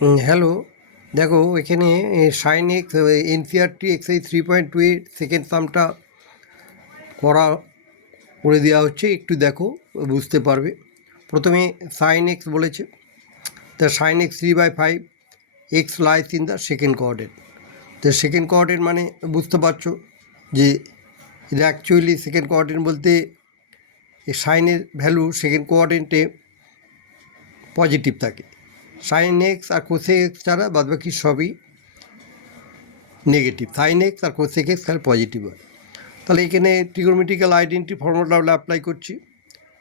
Hello দেখো, এখানে sine x NCERT exercise three point two এর সেকেন্ড সামটা করা করে দেওয়া হচ্ছে, একটু দেখো, বুঝতে পারবে। প্রথমে সাইন এক্স বলেছে, তা sine x three by five x lies in the second কোয়ার্ডেন তো সেকেন্ড কোয়ার্ডেন মানে বুঝতে পারছ যে এটা অ্যাকচুয়ালি সেকেন্ড কোয়ার্ডেন বলতে সাইনের ভ্যালু সেকেন্ড কোয়ার্ডেন্টে পজিটিভ থাকে। সাইন এক্স আর কোসেক এক্স ছাড়া বাদ বাকি সবই নেগেটিভ সাইন এক্স আর কোসেক এক্স খালি পজিটিভ হয়। তাহলে এখানে ট্রিগোমেট্রিক্যাল আইডেন্টি ফর্মুলা আমরা অ্যাপ্লাই করছি।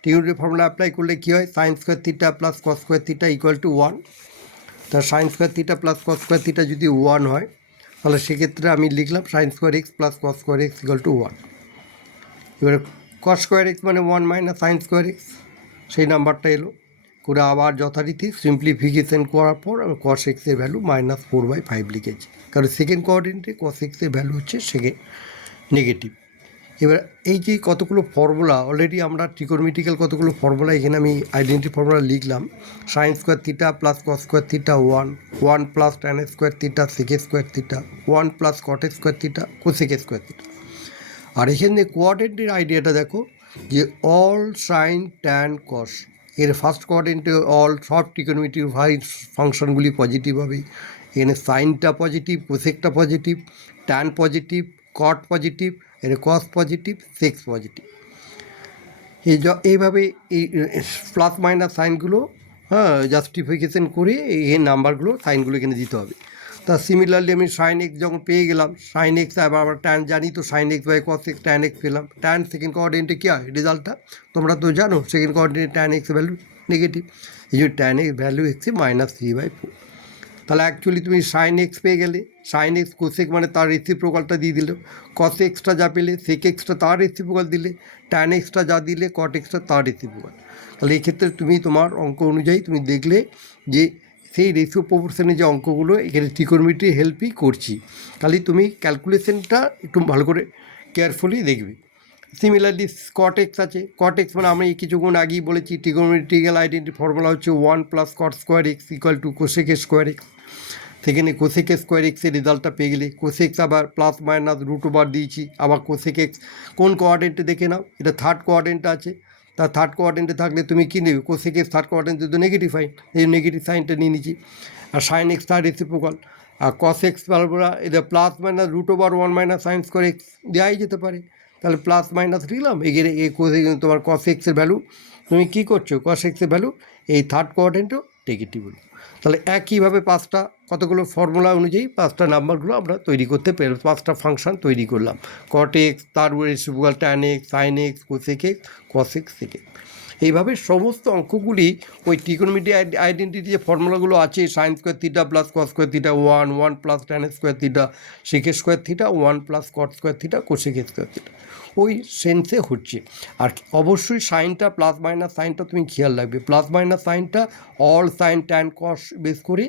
ট্রিগোমেট্রি ফর্মুলা অ্যাপ্লাই করলে কী হয়? Sine square theta plus cos square theta equal to one তা sine square theta plus cos square theta যদি ওয়ান হয়, তাহলে সেক্ষেত্রে আমি লিখলাম sine square x plus cos square x equal to one এবারে কস স্কোয়ার এক্স মানে one minus sine square x সেই নাম্বারটা এলো। করে আবার যথারীতি সিম্পলিফিকেশন করার পর আমি কস এক্সের value minus four by five লিখেছি। কারণ সেকেন্ড কোয়ার্ডিনেটে কস এক্সের ভ্যালু হচ্ছে সেকেন্ড নেগেটিভ এবার এই যে কতগুলো ফর্মুলা অলরেডি আমরা ট্রিকোনোমেট্রিক্যাল কতগুলো ফর্মুলা এখানে আমি আইডেন্টি ফর্মুলা লিখলাম। Sine square theta plus cos square theta one one plus tan square theta sec square theta one plus cot square theta cosec square theta আর এখানে কোয়ার্ডেন্টের আইডিয়াটা দেখো, যে অল সাইন ট্যান কস এর ফার্স্ট কোয়ার্ডেন্টে অল সব টিকোনোমেট্রি ভাই ফাংশনগুলি পজিটিভ হবে। এখানে সাইনটা positive কোসেকটা positive tan positive cot positive এর কস পজিটিভ সেক্স পজিটিভ এই এইভাবে এই প্লাস মাইনাস সাইনগুলো হ্যাঁ জাস্টিফিকেশন করে এই নাম্বারগুলো সাইনগুলো এখানে দিতে হবে। তা সিমিলারলি আমি সাইন এক্স যখন পেয়ে গেলাম সাইন এক্স আবার আমরা ট্যান জানি তো sine x by cos x tan x পেলাম। ট্যান সেকেন্ড কোঅর্ডিনেটে কী হয়? রেজাল্টটা তোমরা তো জানো সেকেন্ড কোঅর্ডিনেটে ট্যান এক্স ভ্যালু নেগেটিভ এই জন্য ট্যান এক্স ভ্যালু এক্সে মাইনাস থ্রি বাই ফোর তাহলে অ্যাকচুয়ালি তুমি সাইন এক্স পেয়ে গেলে সাইন এক্স কোসেক মানে তার রেসিপ্রোকালটা দিয়ে দিল। কস এক্সটা যা পেলে সেক এক্সটা তার রেসিপ্রোকাল দিলে ট্যান এক্সটা যা দিলে কট এক্সটা তার রেসিপ্রোকাল তাহলে এই ক্ষেত্রে তুমি তোমার অঙ্ক অনুযায়ী তুমি দেখলে যে সেই রেশিও প্রপোর্শনে যে অঙ্কগুলো, এখানে ত্রিকোণমিতির হেল্পই করছি। তাহলে তুমি ক্যালকুলেশনটা একটু ভালো করে কেয়ারফুলি দেখবে। সিমিলারলি কট এক্স আছে। কট এক্স মানে আমি কিছুক্ষণ আগেই বলেছি টিগোমেট্রিক্যাল আইডেন্টি ফর্মুলা হচ্ছে one plus cot square x equal to cosec square x সেখানে কোসেক স্কোয়ার এক্সের রেজাল্টটা পেয়ে গেলে কোসেক্স আবার প্লাস মাইনাস রুট ওভার দিয়েছি। আবার কোসেক এক্স কোন কোয়ার্ডেন্টে দেখে নাও, এটা থার্ড কোয়ার্ডেন্টে আছে। তা থার্ড কোয়ার্ডেন্টে থাকলে তুমি কী নেবে? কোসেকের থার্ড কোয়ার্ডেন্টে তো নেগেটিভ সাইন এই নেগেটিভ সাইনটা নিয়ে নিচ্ছি আর সাইন এক্স থার্ড রেসিপ্রোকাল আর কস এক্স বলব এটা plus minus root over one minus sine square x দেওয়াই যেতে পারে। তাহলে প্লাস মাইনাস লিখলাম এগিয়ে এ কোসে তোমার কস এক্সের ভ্যালু তুমি কী করছ? কস এক্সের ভ্যালু এই থার্ড কোয়ার্ডেন্টও নেগেটিভ হলো। তাহলে একইভাবে পাঁচটা, কতগুলো ফর্মুলা অনুযায়ী পাঁচটা নাম্বারগুলো আমরা তৈরি করতে পেরে, পাঁচটা ফাংশন তৈরি করলাম। কট এক্স তার reciprocal tan x sine x cosec x cos x থেকে এইভাবে সমস্ত অঙ্কগুলি ওই টিকোনোমিটি আইডেন্টিটি যে ফর্মুলাগুলো আছে sine square theta plus cos square theta one one plus tan square theta sec square theta one plus cot square theta cosec square theta ওই সেন্সে হচ্ছে। আর অবশ্যই সাইনটা প্লাস মাইনাস সাইনটা তুমি খেয়াল রাখবে। Plus minus সাইনটা all sine tan cos base করে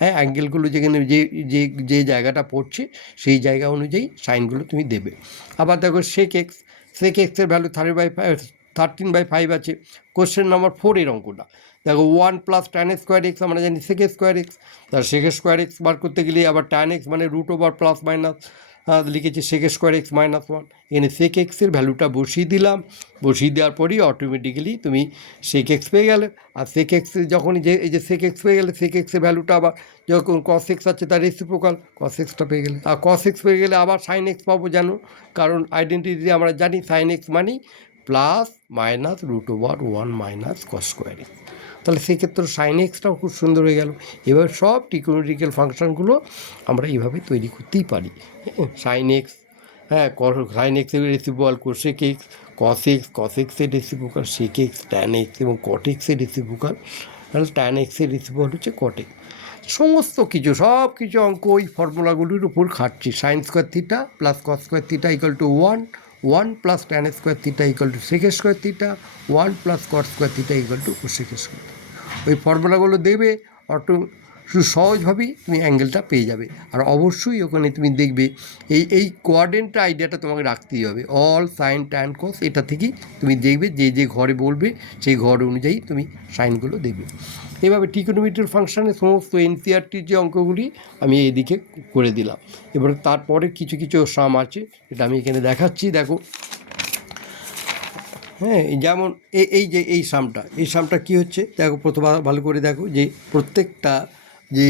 হ্যাঁ অ্যাঙ্গেলগুলো যেখানে যে যে যে জায়গাটা পড়ছে, সেই জায়গা অনুযায়ী সাইনগুলো তুমি দেবে। আবার দেখো সেক এক্স সেক এক্সের value thirty by five thirteen by five আছে। কোশ্চেন নাম্বার ফোরের অঙ্কটা। দেখো one plus tan square x আমরা জানি সেকে স্কোয়ার এক্স তার সেকে স্কোয়ার এক্স বার করতে গেলে আবার ট্যান এক্স মানে রুট ওভার প্লাস মাইনাস লিখেছি sec square x minus one এখানে সেক এক্সের ভ্যালুটা বসিয়ে দিলাম। বসিয়ে দেওয়ার পরেই অটোমেটিক্যালি তুমি সেক এক্স পেয়ে গেলে। আর সেক এক্স যখন যে, এই যে সেক এক্স পেয়ে গেলে সেক এক্সের ভ্যালুটা আবার যখন কস এক্স আছে তার রেসিপ্রোকাল কস এক্সটা পেয়ে গেলে। আর কস এক্স পেয়ে গেলে আবার সাইন এক্স পাবো, জানো? কারণ আইডেন্টিটি আমরা জানি সাইন এক্স মানেই plus minus root over one minus cos square x তাহলে সেক্ষেত্রে সাইন এক্সটাও খুব সুন্দর হয়ে গেল। এবার সব টিকোমেট্রিক্যাল ফাংশনগুলো আমরা এইভাবে তৈরি করতেই পারি। সাইন এক্স হ্যাঁ সাইন এক্সের reciprocal cosec x cos x cos এক্সের সেক এক্স ট্যান এক্স এবং কট এক্সের তাহলে ট্যান এক্সের রেসিপোকাল হচ্ছে কট এক্স সমস্ত কিছু, সব কিছু অঙ্ক ওই ফর্মুলাগুলির উপর খাটছি। Sine square theta plus cos square theta equal to one one plus tan square theta equal to sec square theta, one plus cot square theta equal to cosec square ওই ফর্মুলাগুলো দেবে, অটো সহজভাবেই তুমি অ্যাঙ্গেলটা পেয়ে যাবে। আর অবশ্যই ওখানে তুমি দেখবে, এই এই কোয়ার্ডেন্ট আইডিয়াটা তোমাকে রাখতেই হবে। অল সাইন ট্যান কস এটা থেকেই তুমি দেখবে, যে যে ঘরে বলবে, সেই ঘর অনুযায়ী তুমি সাইনগুলো দেবে। এভাবে টিকোনোমিটার ফাংশনের সমস্ত এনসিআরটির যে অঙ্কগুলি আমি এইদিকে করে দিলাম। এবার তারপরে কিছু কিছু সাম আছে এটা আমি এখানে দেখাচ্ছি, দেখো। হ্যাঁ যেমন এই এই যে, এই সামটা এই সামটা কি হচ্ছে? দেখো, প্রথম ভালো করে দেখো যে প্রত্যেকটা যে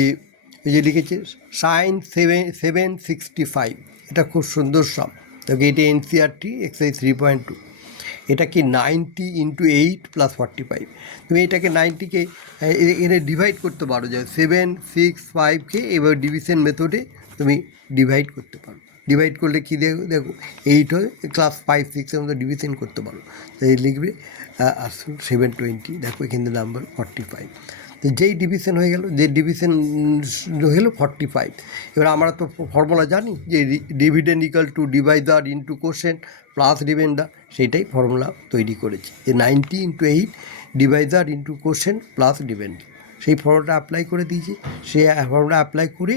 যে লিখেছে, sine seven seven sixty five. এটা খুব সুন্দর সাম। দেখো এটা NCERT exercise three point two. এটা কি ninety into eight plus forty five. তুমি এটাকে নাইনটিকে এখানে ডিভাইড করতে পারো। যে সেভেন, সিক্স ফাইভকে এবার ডিভিশন মেথডে তুমি ডিভাইড করতে পারো। ডিভাইড করলে কী দেখো দেখো, এইট হয় ক্লাস ফাইভ সিক্সের মধ্যে ডিভিশন করতে পারো। তাই লিখবে সেভেন টোয়েন্টি, দেখো এখানে নাম্বার ফর্টি ফাইভ। তো যেই ডিভিশন হয়ে গেল, যে ডিভিশন হলো ফর্টি ফাইভ এবার আমরা তো ফর্মুলা জানি যে dividend equal to divider into question plus dividend সেইটাই ফর্মুলা তৈরি করেছে। যে ninety into eight divider into question plus dividend সেই ফর্মটা অ্যাপ্লাই করে দিয়েছি। সেই ফর্মটা অ্যাপ্লাই করে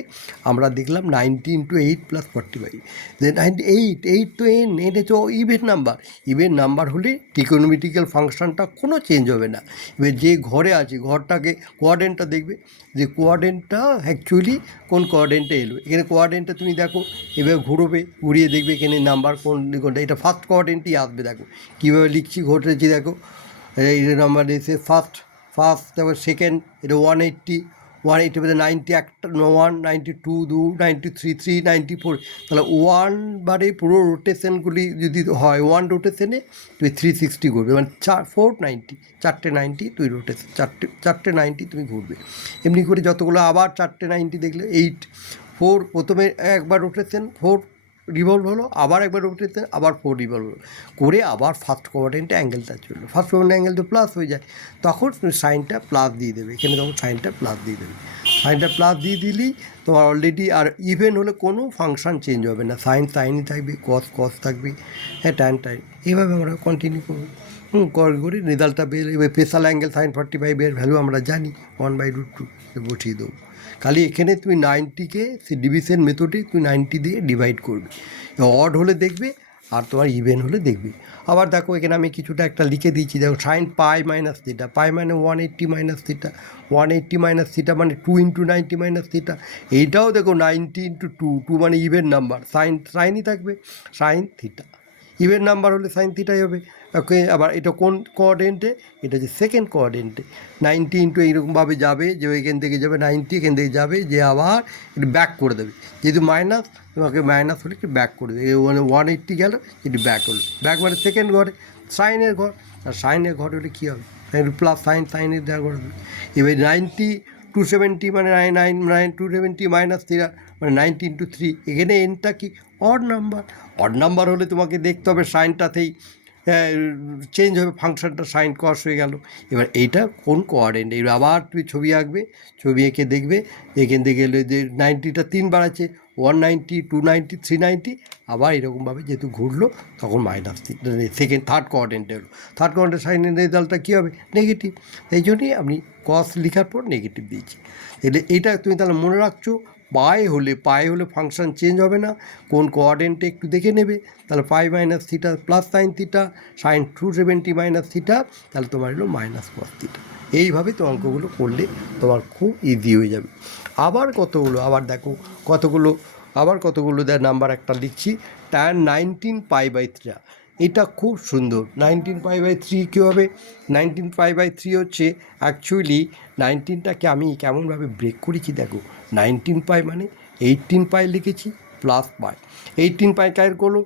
আমরা দেখলাম ninety into eight plus forty five যে নাইনটি এইট এইট তো এন এটা তো ইভেন নাম্বার ইভেন নাম্বার হলে টিকোনোমিটিক্যাল ফাংশনটা কোনো চেঞ্জ হবে না। এবার যে ঘরে আছে, ঘরটাকে কোয়ার্ডেন্টটা দেখবে। যে কোয়ার্ডেন্টটা অ্যাকচুয়ালি কোন কোয়ার্ডেন্টে এলো? এখানে কোয়ার্ডেন্টটা তুমি দেখো, এবার ঘুরবে, ঘুরিয়ে দেখবে এখানে নাম্বার কোন কোনটা। এটা ফার্স্ট কোয়ার্ডেন্টই আসবে, দেখো। কীভাবে লিখছি ঘটেছি, দেখো। এই নাম্বার এসে ফার্স্ট ফার্স্ট তারপর সেকেন্ড, এটা ওয়ান এইট্টি ওয়ান এইটটি মধ্যে নাইনটি একটা ওয়ান নাইনটি টু দু ninety three three ninety four তাহলে ওয়ান বারে পুরো রোটেশনগুলি যদি হয় ওয়ান রোটেশনে তুমি থ্রি সিক্সটি ঘুরবে। মানে চার ফোর নাইনটি চারটে নাইনটি তুই রোটেশন চারটে চারটে নাইনটি তুমি ঘুরবে। এমনি করে যতগুলো আবার চারটে নাইনটি দেখলে এইট ফোর প্রথমে একবার রোটেশন ফোর রিভলভ হলো, আবার একবার রোটেতে আবার ফোর রিভলভ হলো। করে আবার ফার্স্ট কোয়াড্রেন্টে অ্যাঙ্গেলটা চলল। ফার্স্ট কোয়াড্রেন্ট অ্যাঙ্গেল তো প্লাস হয়ে যায়। তখন সাইনটা প্লাস দিয়ে দেবে। এখানে তখন সাইনটা প্লাস দিয়ে দেবে। সাইনটা প্লাস দিয়ে দিলেই তোমার অলরেডি আর ইভেন হলে কোনো ফাংশান চেঞ্জ হবে না। সাইন সাইনই থাকবে কস কস থাকবে। হ্যাঁ টাইম টাইম এইভাবে আমরা কন্টিনিউ করব। কর করে রেজাল্টটা বের, এবার স্পেশাল অ্যাঙ্গেল সাইন ফর্টি ফাইভের ভ্যালু আমরা জানি। ওয়ান বাই রুট টু বসিয়ে দেবো। খালি এখানে তুমি নাইনটিকে সে ডিভিশন মেথডে তুমি নাইনটি দিয়ে ডিভাইড করবে। অড হলে দেখবে আর তোমার ইভেন হলে দেখবে। আবার দেখো এখানে আমি কিছুটা একটা লিখে দিয়েছি, দেখো sine pi minus theta pi মানে one eighty minus theta one eighty minus theta মানে two into ninety minus theta এইটাও দেখো নাইনটি ইন্টু টু টু মানে ইভেন নাম্বার সাইন সাইনই থাকবে সাইন থিটা ইভেন নাম্বার হলে সাইন থিটাই হবে। ওকে আবার এটা কোন কোয়ার্ডেন্টে এটা হচ্ছে সেকেন্ড কোয়ার্ডেন্টে নাইনটি ইন্টু এইরকমভাবে যাবে যে এখান থেকে যাবে নাইনটি এখান থেকে যাবে যে আবার একটু ব্যাক করে দেবে। যেহেতু মাইনাস তোমাকে মাইনাস হলে একটু ব্যাক করে দেবে। মানে ওয়ান এইট্টি গেল, এটি ব্যাক হলো। ব্যাক মানে সেকেন্ড ঘরে সাইনের ঘর। আর সাইনের ঘর হলে কী হবে? প্লাস সাইন সাইনের দেওয়া ঘর। হবে এবার নাইনটি টু সেভেন্টি মানে nine nine nine two seventy minus three মানে নাইনটিন টু থ্রি। এখানে এনটা কি? অড নাম্বার অড নাম্বার হলে তোমাকে দেখতে হবে সাইনটাতেই চেঞ্জ হবে, ফাংশনটা সাইন কস হয়ে গেল। এবার এইটা কোন কোয়ারেন্ট এবার আবার তুমি ছবি আঁকবে, ছবি এঁকে দেখবে, এখান থেকে গেলে যে নাইনটিটা তিনবার আছে one ninety two ninety three ninety আবার এরকমভাবে যেহেতু ঘুরলো, তখন মাইনাস সেকেন্ড থার্ড কোয়ারেন্টে হলো থার্ড কোয়ারেন্টের সাইনের রেজাল্টটা কী হবে? নেগেটিভ এই জন্যই আপনি কস লেখার পর নেগেটিভ দিয়েছি। এলে এইটা তুমি তাহলে মনে রাখছো পায়ে হলে পায়ে হলে ফাংশন চেঞ্জ হবে না। কোন কোয়ার্ডেন্টে একটু দেখে নেবে। তাহলে pi minus theta plus sine theta sine two seventy minus theta তাহলে তোমার হলো মাইনাস কস থিটা এইভাবে তো অঙ্কগুলো করলে তোমার খুব ইজি হয়ে যাবে। আবার কতগুলো, আবার দেখো কতগুলো, আবার কতগুলো দেয় নাম্বার একটা লিখছি। Tan nineteen pi by three এটা খুব সুন্দর। নাইনটিন পাই বাই থ্রি কী হবে? নাইনটিন পাই বাই থ্রি হচ্ছে অ্যাকচুয়ালি নাইনটিনটাকে আমি কেমনভাবে ব্রেক করেছি দেখো, নাইনটিন পাই মানে এইটিন পাই লিখেছি প্লাস পাই। এইটিন পাই কায়ের করল?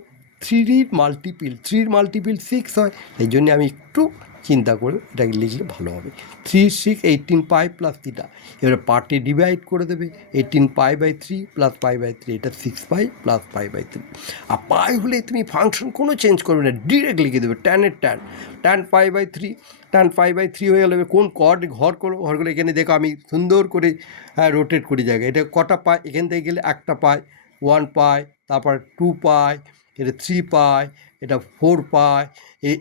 থ্রির মাল্টিপিল থ্রির মাল্টিপিল সিক্স হয়, এই জন্য আমি একটু চিন্তা করে এটাকে লিখলে ভালো হবে। Three six eighteen pi plus থ্রিটা এবারে পার্টে ডিভাইড করে দেবে। Eighteen pi by three plus pi by three এটা six pi plus pi by three R pi হলে তুমি ফাংশন কোনো চেঞ্জ করবে না। ডিরেক্ট লিখে দেবে ট্যানের tan tan pi by three tan pi by three হয়ে গেলে কোন কড ঘর করো? ঘরগুলো এখানে দেখো আমি সুন্দর করে হ্যাঁ রোটেট করি জায়গা এটা কটা পাই এখান থেকে গেলে একটা পাই ওয়ান পাই তারপর টু পাই এটা থ্রি পাই এটা ফোর পাই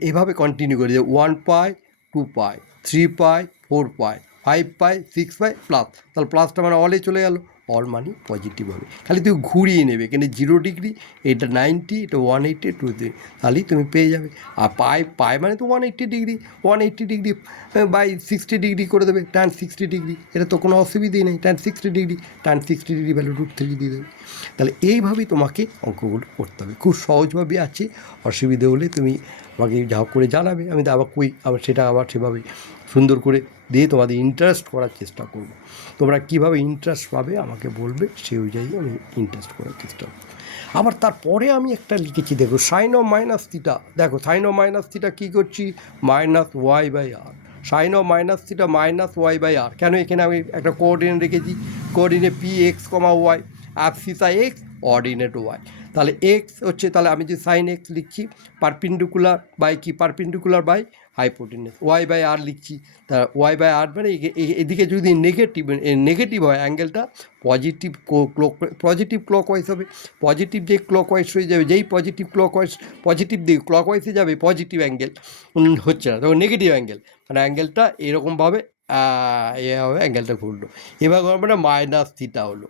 এভাবে কন্টিনিউ করে যে one pi two pi three pi four pi five pi six pi plus তাহলে প্লাসটা মানে অলে চলে গেল। অল মানি পজিটিভ হবে। খালি তুমি ঘুরিয়ে নেবে কিন্তু জিরো ডিগ্রি এটা নাইনটি এটা ওয়ান এইটি টু থ্রি তাহলেই তুমি পেয়ে যাবে। আর পাই পাই মানে তো one eighty degree one eighty degree by sixty degree করে দেবে ট্যান সিক্সটি ডিগ্রি এটা তো কোনো অসুবিধেই নেই tan sixty degree tan sixty degree value root three দিয়ে দেবে। তাহলে এইভাবেই তোমাকে অঙ্কগুলো করতে হবে। খুব সহজভাবে আছে, অসুবিধে হলে তুমি আমাকে যা করে জানাবে, আমি তো আবার কই, আবার সেটা আবার সেভাবে সুন্দর করে দিয়ে তোমাদের ইন্টারেস্ট করার চেষ্টা করব। তোমরা কীভাবে ইন্টারেস্ট পাবে আমাকে বলবে সেই অনুযায়ী আমি ইন্টারেস্ট করার চেষ্টা করব। আবার তারপরে আমি একটা লিখেছি, দেখো সাইন অফ মাইনাস থিটা দেখো সাইন অফ মাইনাস থিটা কী করছি? Minus y by r sine of minus theta minus y by r কেন এখানে আমি একটা কোঅর্ডিনেট রেখেছি? Coordinate P x comma y abscissa x ordinate y তাহলে এক্স হচ্ছে, তাহলে আমি যদি সাইন এক্স লিখছি পারপেন্ডিকুলার বাই কি? Perpendicular by hypotenuse y by r লিখছি। তা ওয়াই বাই আর মানে এদিকে যদি নেগেটিভ নেগেটিভ হয় অ্যাঙ্গেলটা positive clock positive clockwise হবে। পজিটিভ যে ক্লক ওয়াইজ হয়ে যাবে, যেই পজিটিভ ক্লক ওয়াইজ পজিটিভ দিকে ক্লক ওয়াইজে যাবে পজিটিভ অ্যাঙ্গেল হচ্ছে না। তখন নেগেটিভ অ্যাঙ্গেল মানে অ্যাঙ্গেলটা এরকমভাবে এ হবে অ্যাঙ্গেলটা ঘুরলো। এবার মানে মাইনাস থিটা হলো।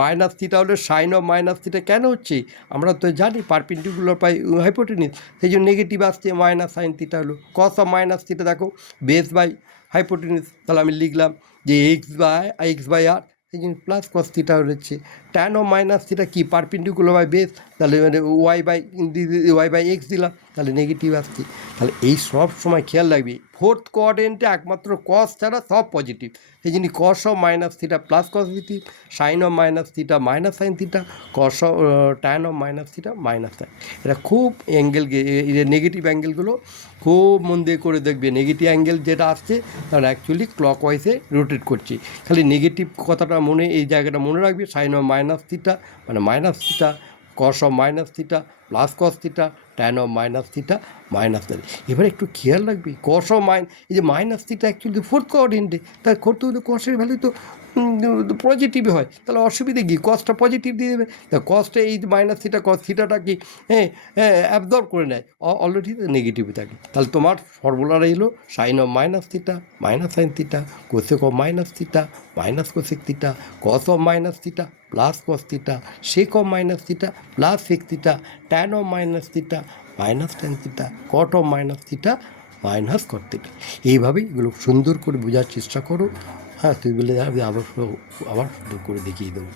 মাইনাস থিটা হলো সাইন অফ মাইনাস থিটা কেন হচ্ছে? আমরা তো জানি পারপেন্ডিকুলার পাই হাইপোটেনিস সেই জন্য নেগেটিভ আসছে মাইনাস সাইন থিটা হলো। কস অফ মাইনাস থিটা দেখো বেস বাই হাইপোটেনিস তাহলে আমি লিখলাম যে x by x by r সেই জন্য প্লাস কস থিটা হচ্ছে। ট্যান অফ মাইনাস থিটা কি? পারপেন্ডিকুলার বাই বেস তাহলে মানে y by y by x দিলাম। তাহলে নেগেটিভ আসছে। তাহলে এই সব সময় খেয়াল রাখবি ফোর্থ কোয়ার্ডেন্টে একমাত্র কস ছাড়া সব পজিটিভ সেই জন্য cos of minus theta plus cos positive sine of minus theta minus sine theta cos of tan of minus theta minus sine এটা খুব অ্যাঙ্গেল নেগেটিভ অ্যাঙ্গেলগুলো খুব মন দিয়ে করে দেখবে। নেগেটিভ অ্যাঙ্গেল যেটা আসছে, তাহলে অ্যাকচুয়ালি ক্লক ওয়াইজে রোটেট করছে। খালি নেগেটিভ কথাটা মনে, এই জায়গাটা মনে রাখবে সাইন অফ মাইনাস থিটা মানে minus theta cos of minus theta plus cos theta tan of minus theta minus theta এবার একটু খেয়াল রাখবি কস অফ মাইন এই যে মাইনাস থিটা অ্যাকচুয়ালি ফোর্থ কোঅর্ডিনেটে তার করতে হলে কসের ভ্যালু তো পজিটিভ হয়। তাহলে অসুবিধে কী? কস্টটা পজিটিভ দিয়ে দেবে। তা কসটা এই মাইনাস থিটা কস থিটাটা কি? হ্যাঁ অ্যাবজর্ব করে নেয়। অলরেডি নেগেটিভ থাকে। তাহলে তোমার ফর্মুলা রইল sine of minus theta minus sine theta cosec of minus theta minus cosec theta cos of minus theta plus cos theta sec of minus theta plus sec theta tan of minus theta minus tan theta cot of minus theta minus theta এইভাবেই এগুলো সুন্দর করে বোঝার চেষ্টা করো। হ্যাঁ তুই বলে আমি আবার আবার করে দেখিয়ে দেবো।